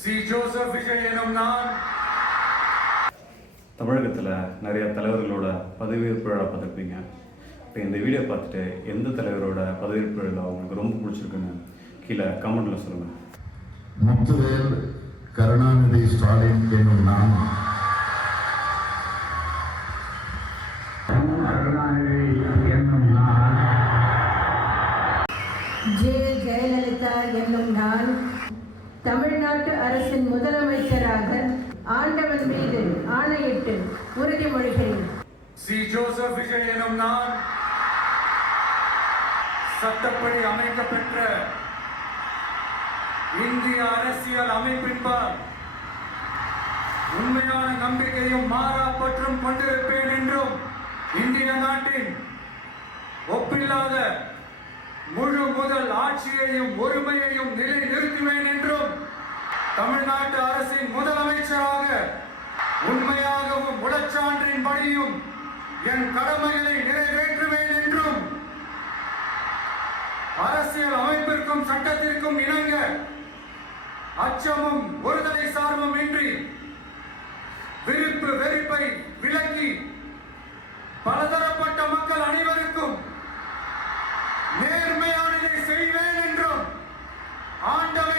C Joseph Vijay எனும் நான் தமிழகத்தில் நிறைய தலைவர்களோட பதவியேற்பு விழா பார்த்துருப்பீங்க. இப்போ இந்த வீடியோ பார்த்துட்டு எந்த தலைவரோட பதவியேற்பு விழா உங்களுக்கு ரொம்ப பிடிச்சிருக்குன்னு கீழே கமெண்ட்டில் சொல்லுங்கள். முத்துவேல் கருணாநிதி ஸ்டாலின் எனும் நான் ஜெயலலிதா என்னும் நான் தமிழ்நாட்டு அரசின் முதலமைச்சராக ஆண்டவன் மீது ஆணையிட்டு உறுதிமொழிகிறேன். சி ஜோசப் விஜய் எனும் நான் சட்டப்படி அமைக்கப்பெற்ற இந்திய அரசியல் அமைப்பின்பால் உண்மையான நம்பிக்கையும் மாறா பற்றும் கொண்டிருப்பேன் என்றும் இந்திய நாட்டின் ஒப்பில்லாத முழு முதல் ஆட்சியையும் ஒருமையையும் நிலைநிறுத்துவேன் என்றும் தமிழ்நாட்டு அரசின் முதலமைச்சராக உண்மையாகவும் உளச்சான்றின்படியும் என் கடமைகளை நிறைவேற்றுவேன் என்றும் அரசியல் அமைப்பிற்கும் சட்டத்திற்கும் இணங்க அச்சமும் ஒருதலை சார்பும் இன்றி விருப்பு வெறுப்பை விலக்கி பலதரப்பட்ட மக்கள் அனைவருக்கும் நேர்மையானதை செய்வேன் என்றும் ஆண்டவன்